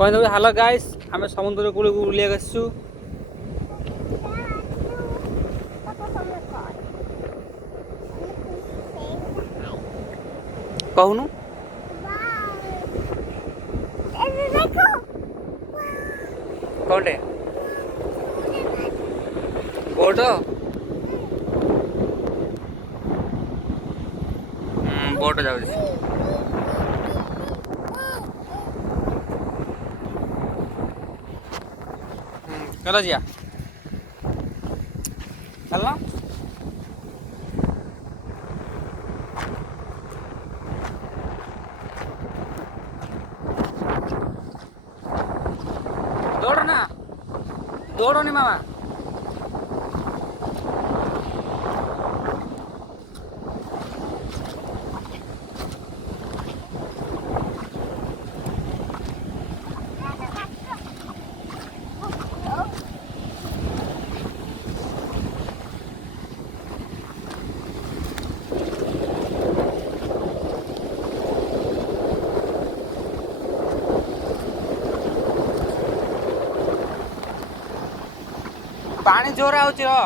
कहीं देवी hello guys आम समुद्र कूल को बुलिया आसु कहूनु कौटे बोट बोट जाऊ चलो जिया चलना दौड़ ना दौड़ो नहीं मामा पानी जोर आउची रो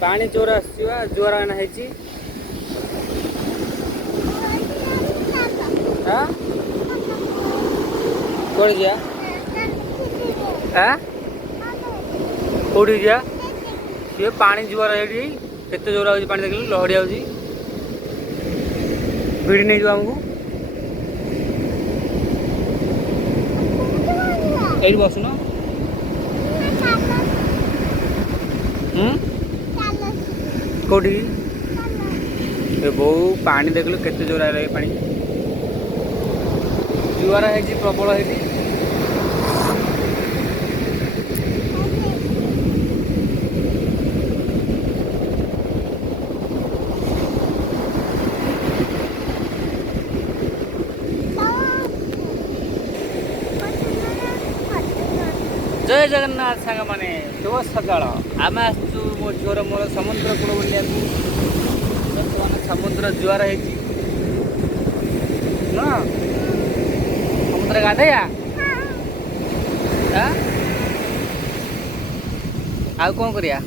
पानी जोर आसुवा जोर आना हेची हां कोड़ जा हां कोड़ी जा ये पानी जुआर केते जोर आउची पानी देखिलु लहड़ी आउची भिड़ी नहीं जो हमको एडी बसुनो कोडी ए बो पानी देखिलु केते जोर आ रे पानी जुआर हेची प्रबल हेची जय जगन्नाथ सांग माने शुभ सकाळ आम आसु मो झोर मोर समुद्र कूल बुलिया बर्तमान समुद्र जुआर हेची ना समुद्र गाधैया हां आ कोन करिया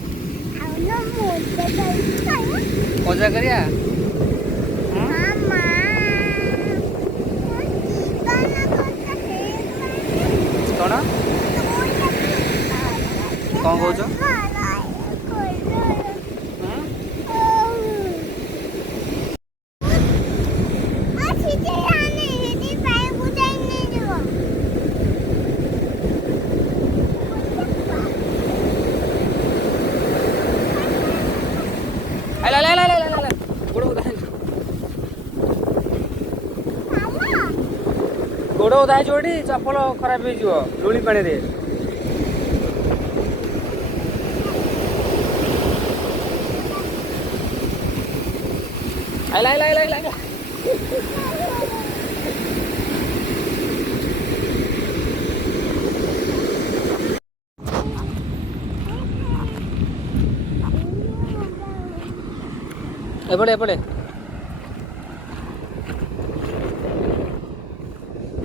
मजा करिया कौन कौन कौच गोड़ उदा जोड़ी चपल खराब हो लुणी पानी रे आइला आइला आइला आइला एपड़े एपड़े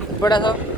एपड़े आस